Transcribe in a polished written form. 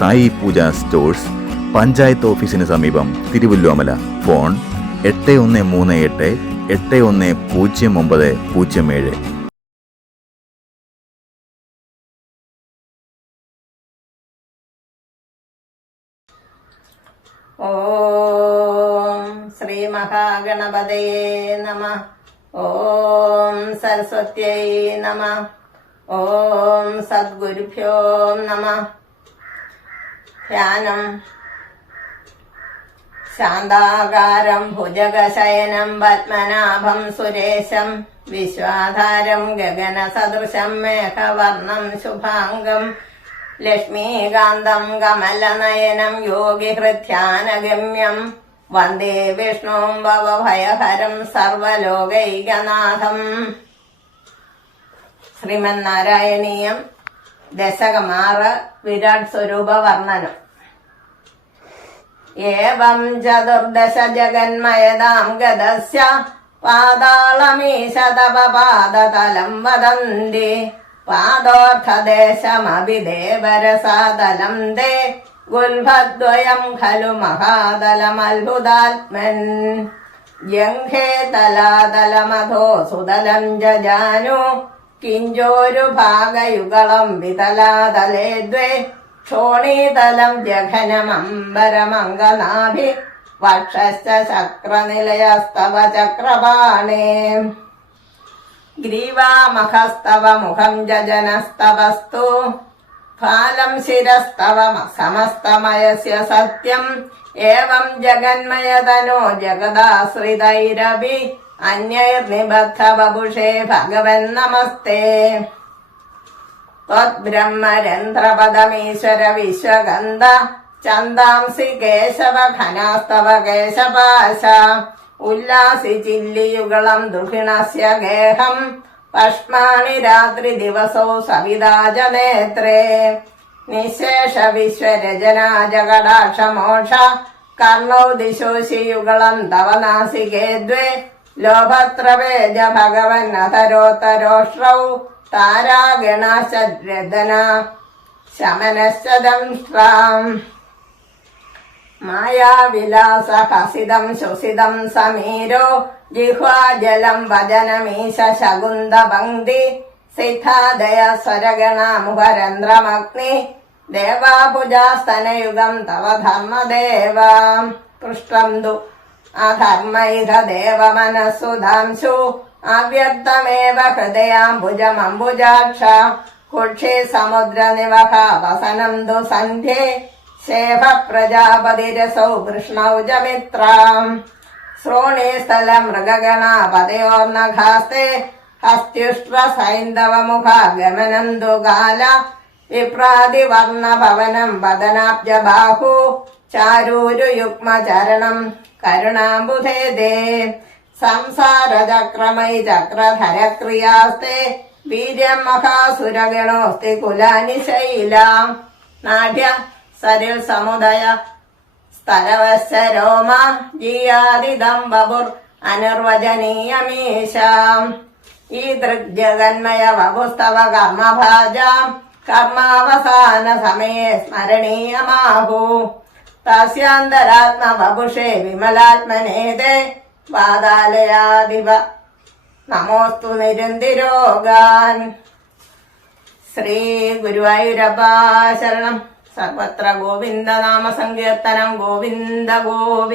സായി പൂജ stores, panchayat ഓഫീസിന് സമീപം, Thiruvilwamala. Phone 8138 810907. ഓം ശ്രീ മഹാഗണപതയേ നമഃ. ഓം സരസ്വത്യൈ നമഃ. ഓം സദ്ഗുരുഭ്യോ നമഃ. ധ്യാനം. ശാന്താകാരം ഭുജഗശയനം പത്മനാഭം സുരേശം വിശ്വാധാരം ഗഗനസദൃശം മേഘവർണം ശുഭാംഗം ലക്ഷ്മീകാന്തം കമലനയനം യോഗിഹൃധ്യാനഗമ്യം വന്ദേ വിഷ്ണും ഭവഭയഹരം സർവലോകൈകനാഥം. ശ്രീമന്നാരായണീയം ദശകം 6 വിരാട് സ്വരൂപ വർണ്ണനം. ഏവം ചതുർദശ ജഗന്മയതാം ഗതസ്യ പാതാളമീശ തവ പാദതലം വദന്തി പാദോർത്ഥദേശമഭിദേവരസാതലം തേ ഗുൽഭദ്വയം ഖലു മഹാതലമത്ഭുതാത്മൻ ജംഘേ തലാതലമധോ സുതലം ജജാനു കിഞ്ചോരു ഭാഗയുഗളം വിതലാതലേ ദ്വേ ക്ഷോണീതലം ജഘനമംബരമംഗനാഭി വക്ഷശ്ച ചക്രനിലയസ്തവ ചക്രപാണേ ഗ്രീവാമഖസ്തവ മുഖം ജജനസ്തവസ്തു ഫാലം ശിരസ്തവ സമസ്തമയസ്യ സത്യം ഏവം ജഗന്മയതനോ ജഗദാശ്രിതൈരപി അന്യൈർനിബദ്ധ ബഭുഷേ ഭഗവൻ നമസ്തേ. ത്വദ്ബ്രഹ്മരന്ധ്രപദമീശ്വര വിശ്വഗന്ധ ചന്ദാംസി കേശവ ഘനാസ്തവ കേശപാശ ഉല്ലാസി ചില്ലിയുഗളം ദുഹിണസ്യ ഗേഹം പഷ്മാണി രാത്രി ദിവസോ സവിതാജ നേത്രേ നിശേഷ വിശ്വരചനാ ജഗടാക്ഷമോക്ഷ കർണോ ദിശോശിയുഗളം തവ നാസികേ ദ്വേ ലോഭത്രവേജ ഭഗവൻ അധരോത്തരോഷ്ട്രൗ താരാഗണാശരദന ശമനശ്ചദംഷ്ട്രാം മായാവിലാസ ഹസിതം ശ്വസിതം സമീരോ ജിഹ്വാജലം വചനമീശ ശകുന്ദ പങ്ക്തി സിദ്ധാദയ സ്വരഗണാമുഹരന്ധ്രമഗ്നി ദേവാപുജാസ്തനയുഗം തവ ധർമ്മദേവ പൃഷ്ടം തു അധർമ്മൈഹ ദേവമനസ്സുധാംശു അവ്യക്തമേവ ഹൃദയാംബുജമംബുജാക്ഷ കുക്ഷേ സമുദ്രനിവഹ വസനം തു സന്ധ്യേ ശേഭ പ്രജാപതിരസൗ കൃഷ്ണൗജമിത്രാം ശ്രോണേ സ്ഥല മൃഗഗണാപതയോർനഘാസ്തേ ഹസ്ത്യുഷ്ട്ര സൈന്ധവമുഖ ഗമനന്തു കാല വിപ്രാതിവർണ ഭവനം വദനാബ്ജബാഹു ചാരൂരു യുഗ്മചരണം കരുണാംബുധേദേ സംസാരചക്രമൈ ചക്രധരക്രിയാസ്തേ വീര്യം മഹാസുരഗണോസ്തി കുലാനി ശൈലാം നാട്യ സരിൽ സമുദയ സ്ഥലവശ രോമ ജീയാദിദം ബബുർ അനിർവചനീയമീശാം ഈ ദൃഗ്ജഗന്മയ വപുസ്തവ കർമ്മഭാജാം കർമാവസാന സമയേ സ്മരണീയമാഹു തസ്യാന്തരാത്മ വപുഷേ വിമലാത്മനേതേ വാതാലയാദിവ നമോസ്തു നിരന്തിരോഗാൻ. ശ്രീ ഗുരുവായൂരപ്പ ശരണം. സർവത്ര ഗോവിന്ദ നാമ സങ്കീർത്തനം. ഗോവിന്ദ ഗോവിന്ദ.